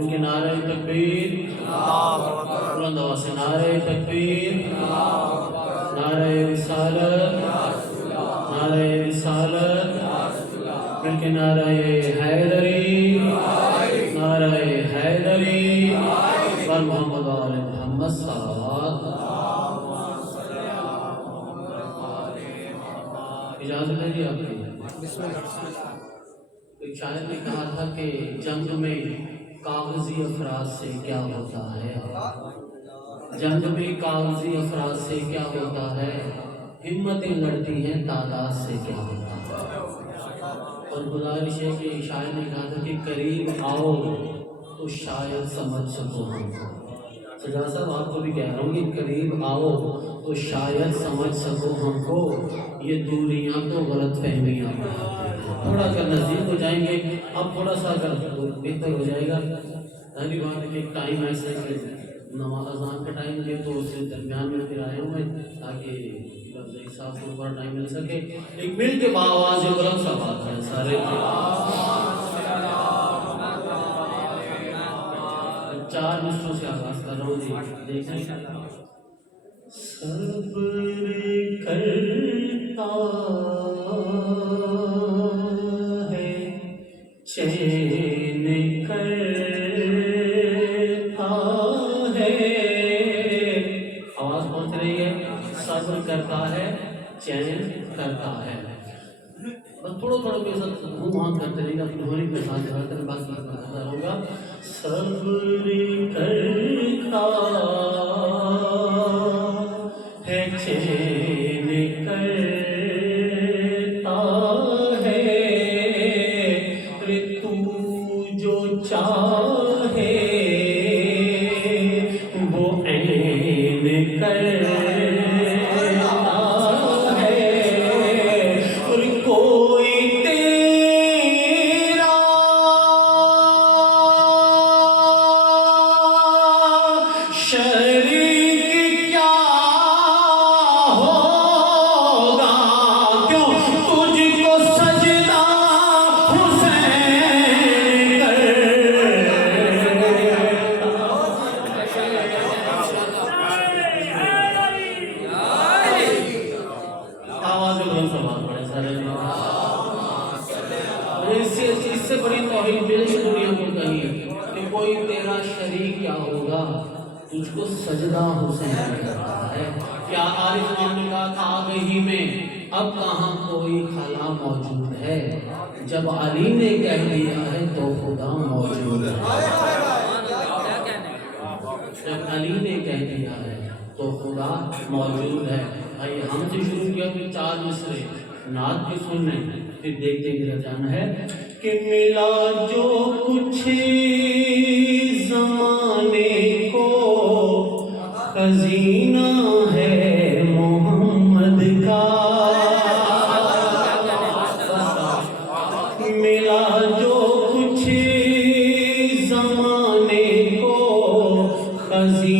کیونکہ نعرہ تکبیر، بلند آواز سے نعرہ تکبیر، نعرہ رسالت، نعرہ رسالت، بلکہ نعرہ حیدری، نعرہ حیدری، بر محمد و آل محمد صلوات۔ اجازت ہے جی آپ کی؟ ایک شاعر نے کہا تھا کہ جنگ میں کاغذی افراد سے کیا ہوتا ہے، جنگ میں کاغذی افراد سے کیا ہوتا ہے، ہمتیں لڑتی ہیں تعداد سے کیا ہوتا ہے۔ اور گزارش ہے کہ شاعر نے کہا تھا کہ قریب آؤ تو شاید سمجھ سکو ہم کو۔ سجاد صاحب آپ کو بھی کہہ رہا ہوں کہ قریب آؤ تو شاید سمجھ سکو ہم کو، یہ دوریاں تو غلط فہمیاں۔ تھوڑا اگر نزدیک ہو جائیں گے، اب تھوڑا سا اگر بہتر ہو جائے گا۔ ظاہری بات ہے کہ ایک ٹائم ایسا ہے کہ نماز اذان کا ٹائم ہے تو اس کے درمیان میں پھر آئے ہوں میں تاکہ ایک صاحب کو بڑا ٹائم مل سکے۔ ایک مل کے باآواز بلند سا بات ہے سارے، چار مصروں سے آغاز کر رہا ہوں جی، دیکھیں۔ صبر کرتا ہے چین کرتا ہے، آواز پہنچ رہی ہے، صبر کرتا ہے چین کرتا ہے۔ بس تھوڑا تھوڑا کے ساتھ منہ ہاتھ کرتے رہے گا، پھر ہونے کے ساتھ جاتا ہے، باقی بتا ہوگا۔ صبر کرتا ہے چین کرتا ہے، تو جو چاہے وہ عین کرتا ہے، اور کوئی تیرا شریک کیا ہوگا، کیوں تجھ کو سجدہ حسین آواز بلند سوال پڑے سارے۔ اس سے بڑی توہین دل سے دنیا کو کہی کہ کوئی تیرا شریک کیا ہوگا، تجھ کو سجدہ حسین کرتا ہے۔ کیا عارف امام نے کہا تھا آگہی میں اب کہاں کوئی خلا موجود ہے، جب علی نے کہہ دیا ہے تو خدا موجود ہے، جب علی نے کہہ دیا ہے تو خدا موجود ہے۔ آئیے ہم سے شروع کیا کہ چار مصرے نعت کی سننے، پھر دیکھتے میرا جان ہے کہ ملا جو کچھ زمانے کو خزینہ ہے محمد کا، ملا جو کچھ زمانے کو خزینہ